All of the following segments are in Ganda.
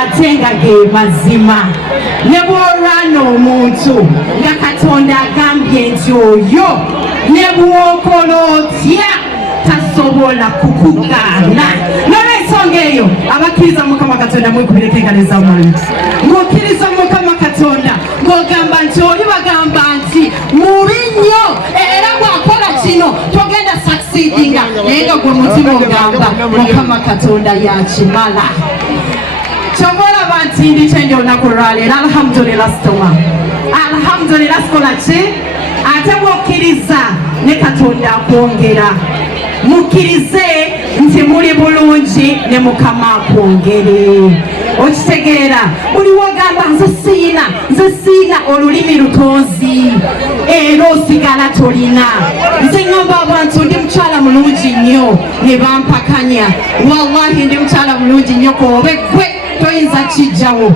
atenga ge mazima ne bworano omuntu nga Katonda agambye nti oyo ne bwokolotya tasobola kukugaana. N'olwensonga eyo abakkiriza Mukama Katonda mwekubireko engalo zammwe ng'okkiriza Mukama Katonda ng'ogamba nti oli bagamba nti mubi nnyo era bw'akola kino togenda succeedinga naye nga gwe mutima ogamba Mukama Katonda yakimala. Chobola banti ndi change olunaku lwaleero alhamdulillah sitoma alhamdulillah sikola ki ate bwokkiriza ne Katonda akwongera mukkirize nti muli bulungi ne Mukama akwongere. Okitegeera buli wogamba nze siina olulimi lutonzi era osigala tolina. Nze ngamba abantu ndi mukyala mulungi nnyo ne bampakanya wallahi ndi mukyala mulungi nnyo kobe gwe toyinza kijjawo.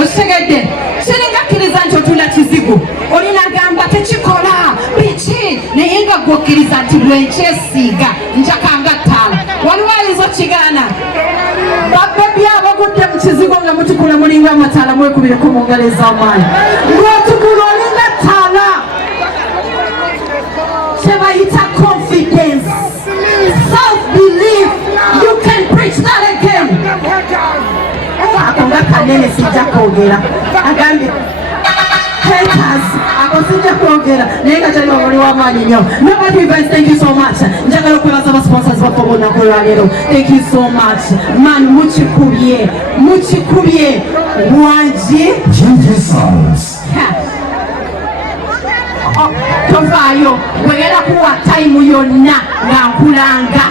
Otegedde siringakkiriza nti otunda kizigu olinagamba tekikola biki naye nga gwokkiriza nti bwenkyesiiga njakanga ttaala. Waliwo ayinza okigaana? Babbebi abagudde mu kizigo nga mutukula mulinga amataala mwekubireko mu ngalo ez'amaanyi ng'otukula olinga ttaala. Kyebayita confidence, self-belief. You can preach that again. Akonga kanene sijja kwogera agambye haters akosijja kwogera naye nga kyali omuli w'amaanyi nnyo. Nobody guys, thank you so much. Njagala okwebaza abasponsors baffe olunaku olwaleero. Thank you so much man. Mukikubye wangi tovaayo bwegera kuwa time yonna nga nkulanga